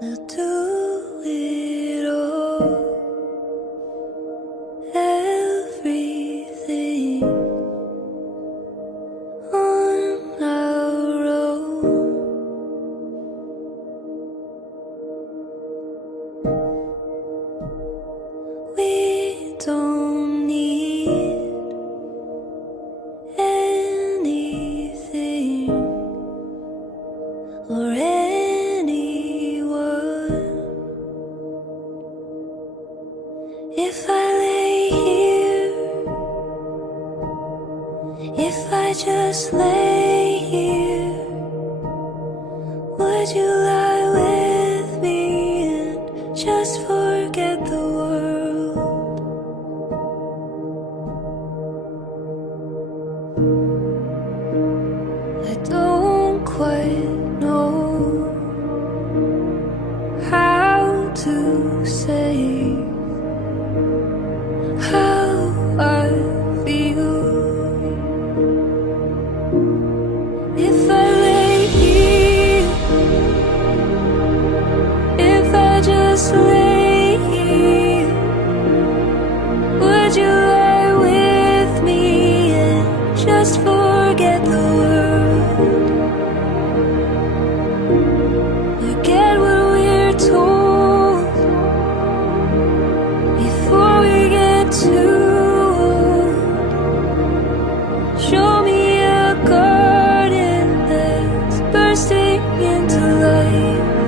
We'll do it all, everything on our own. We don't need anything or anyone. If I lay here, if I just lay here, would you lie with me and just forget the world? I don't quite know how to say how I feel. If I lay here, if I just lay here, would you lie with me and just forget the world? Forget what we're told before we get too old. Show me a garden that's bursting into life.